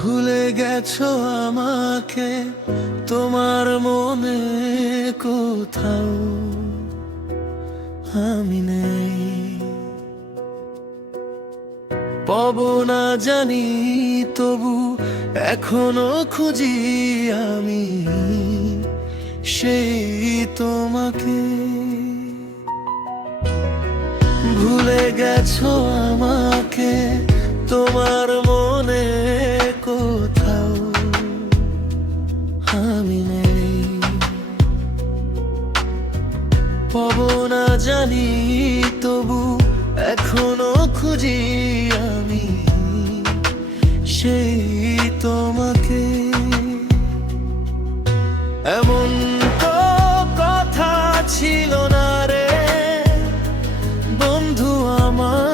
ভুলে গেছো আমাকে তোমার মনে কোথাও আমি নেই, পাবো না জানি তবু এখনো খুঁজি আমি সেই তোমাকে। ভুলে গেছো আমাকে তোমার মনে কোথাও আমি নেই, পাবো না জানি তবু এখনো খুঁজি আমি সেই তোমাকে। এমন তো কথা ছিল না রে বন্ধু আমার,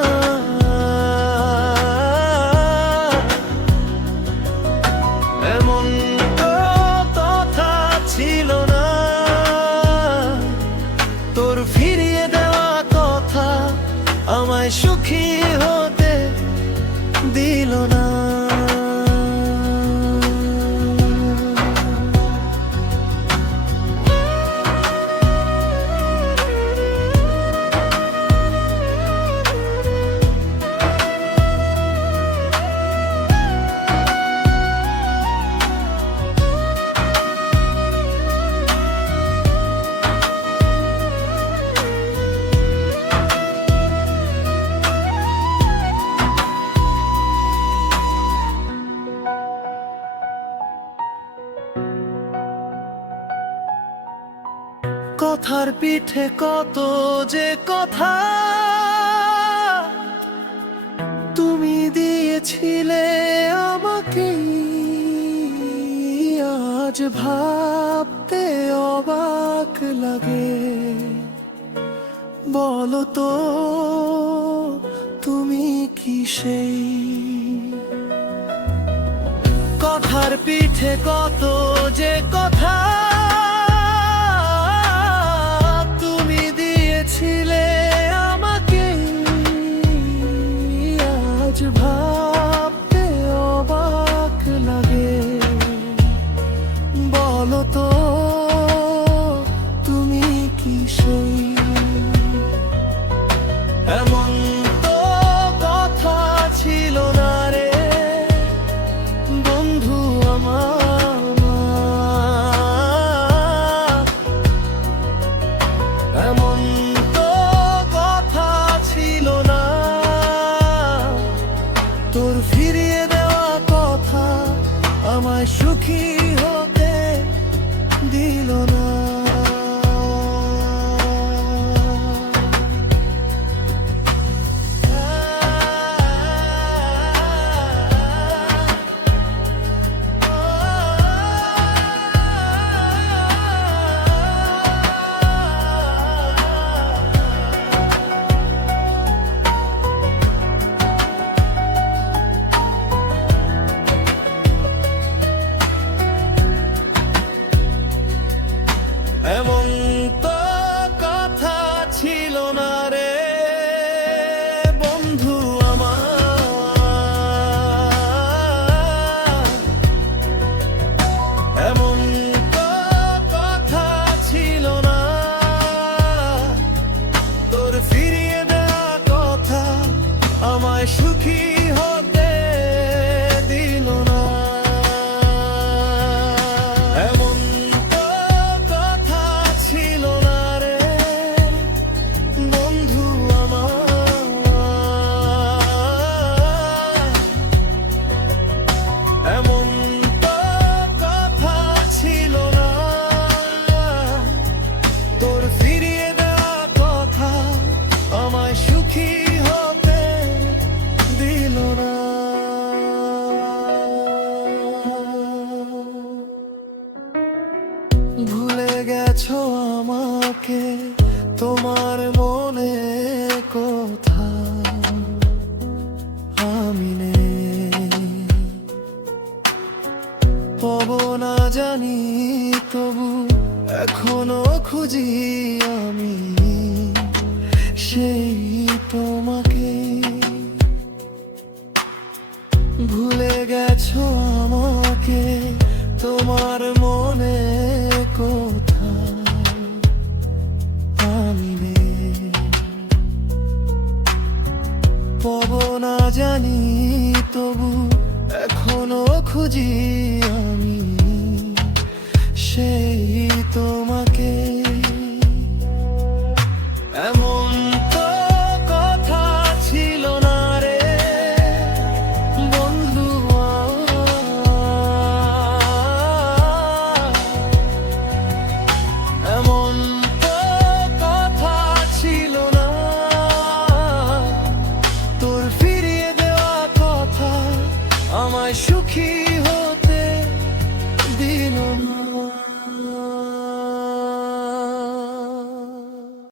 এমন তো কথা ছিল না, তোর ফিরিয়ে দেওয়া কথা আমায় সুখী হতে দিল না। কথার পিঠে কত যে কথা তুমি দিয়েছিলে আমাকে, আজ ভাবতে অবাক লাগে। বলো তো তুমি কি সেই কথার পিঠে কত যে কথা ছিলে আমাকে, আজ ভাবতে অবাক লাগে। বলো তো তুমি কি সেই এমন তো কথা ছিল না রে বন্ধু আমার, এমন তোর ফিরিয়ে দেওয়া কথা আমায় সুখী হতে দিল না। এমন তো কথা ছিল না রে বন্ধু আমার, এমন তো কথা ছিল না, তোর ফিরিয়ে দেওয়া কথা আমায় সুখী হতে দিল না। ভুলে গেছো আমাকে তোমার মনে কোথাও আমি নেই, পাবো না জানি তবু এখনো খুঁজি আমি সেই তোমাকে। ভুলে গেছো আমাকে তোমার মনে কোথায় আমি নেই। পাবো না জানি তবু এখনো খুঁজি আমি সেই তোমাকে। এমন তো কথা ছিল না রে বন্ধু, এমন তো কথা ছিল না। তোর ফিরিয়ে দেওয়া কথা আমায় সুখী